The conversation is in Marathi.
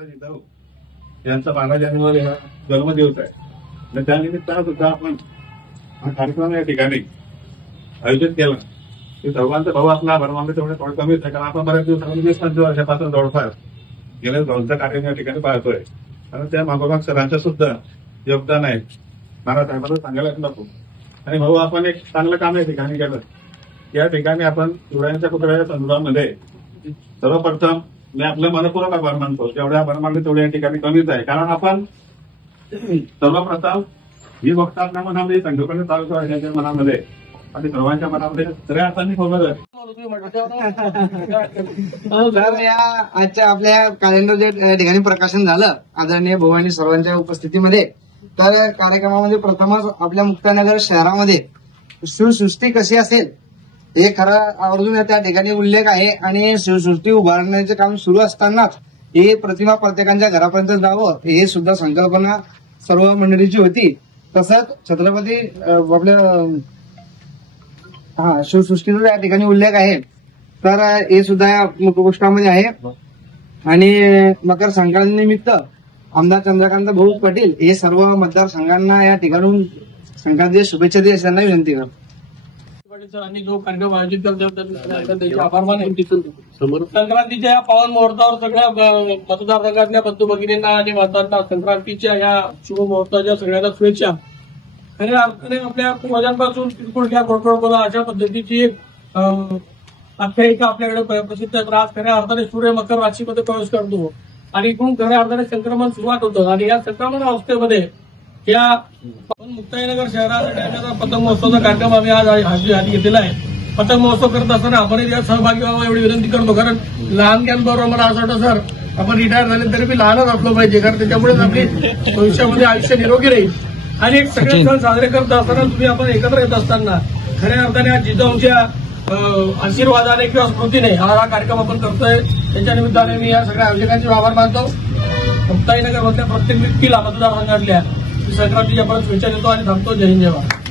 जिजाऊ यांचा 12 जानेवारी हा जन्मदिवस आहे. आणि त्यानिमित्तानं सुद्धा आपण हा कार्यक्रम या ठिकाणी आयोजित केला. की सर्वांचा भाऊ आपला भरमांगे तेवढे थोडे कमीच आहे, कारण आपण बऱ्याच दिवसांनी 20-25 वर्षापासून जवळपास गेल्या भाऊंचा कार्यक्रम या ठिकाणी पाहतोय. कारण त्या मागोमाग सरांचं सुद्धा योगदान आहे. नानासाहेबांना सांगायलाच नको. आणि भाऊ आपण एक चांगलं काम या ठिकाणी केलं. या ठिकाणी आपण शिवरायांच्या पुतळ्याच्या संदर्भामध्ये सर्वप्रथम मी आपलं मनपूर्वक आभार मानतो. जेवढ्या आभार मानले तेवढ्या या ठिकाणी कमीच आहे. कारण आपण सर्वप्रथम ही बघतात ना मनामध्ये संकल्पना चालू आहे त्यांच्या मनामध्ये आणि सर्वांच्या मनामध्ये सगळ्या अर्थांनी खोललं आहे. तर या आजच्या आपल्या कॅलेंडर जे ठिकाणी प्रकाशन झालं आदरणीय भाऊ आणि सर्वांच्या उपस्थितीमध्ये, तर कार्यक्रमामध्ये प्रथमच आपल्या मुक्ताईनगर शहरामध्ये शिवसृष्टी कशी असेल हे खरं आवर्जून त्या ठिकाणी उल्लेख आहे. आणि शिवसृष्टी उभारण्याचे काम सुरू असतानाच ही प्रतिमा प्रत्येकाच्या घरापर्यंत जावं हे सुद्धा संकल्पना सर्व मंडळीची होती. तसंच छत्रपती आपल्या शिवसृष्टीचा या ठिकाणी उल्लेख आहे, तर हे सुद्धा या मुखपृष्ठामध्ये आहे. आणि मकर संक्रांती निमित्त आमदार चंद्रकांत भाऊ पाटील हे सर्व मतदारसंघांना या ठिकाणून संक्रांतीच्या शुभेच्छा देत त्यांना विनंती करतो. आणि जो कार्यक्रम आयोजित करतात त्याचे आभार मानेन. संक्रांतीच्या या पावन मुहूर्तावर सगळ्या मतदारसंघातल्या बंधू भगिनींना आणि मातांना संक्रांतीच्या या शुभ मुहूर्ताच्या सगळ्यांना शुभेच्छा. खऱ्या अर्थाने आपल्या पूर्वजांपासून किरकोळ घ्या गोडगोड बोला अशा पद्धतीची एक आख्यायिका आपल्याकडे प्रसिद्ध आहे. आज खऱ्या अर्थाने सूर्य मकर राशीमध्ये प्रवेश करतो आणि इकडून खऱ्या अर्थाने संक्रमण सुरुवात होतं. आणि या संक्रमण अवस्थेमध्ये या मुक्ताईनगर शहरात पतंग महोत्सवाचा कार्यक्रम आम्ही आज हाती घेतलेला आहे. पतंग महोत्सव करत असताना आपण यात सहभागी व्हावा एवढी विनंती करतो. कारण लहानग्यांबरोबर मला असं वाटतं सर आपण रिटायर झाले तरी मी लहानच असलो पाहिजे, कारण त्याच्यामुळेच आपली भविष्यामध्ये आयुष्य निरोगी राहील. आणि एक सगळे सण साजरे करत असताना तुम्ही आपण एकत्र येत असताना खऱ्या अर्थाने जिजाऊंच्या आशीर्वादाने किंवा स्मृतीने हा कार्यक्रम आपण करतोय. त्याच्या निमित्ताने मी या सगळ्या आयोजकांचे आभार मानतो. मुक्ताईनगर मधल्या प्रत्येक व्यक्तीला मतदारसंघातल्या संक्रांतीच्या परत शुभेच्छा देतो आणि थांबतो. जय हिंद जय भारत.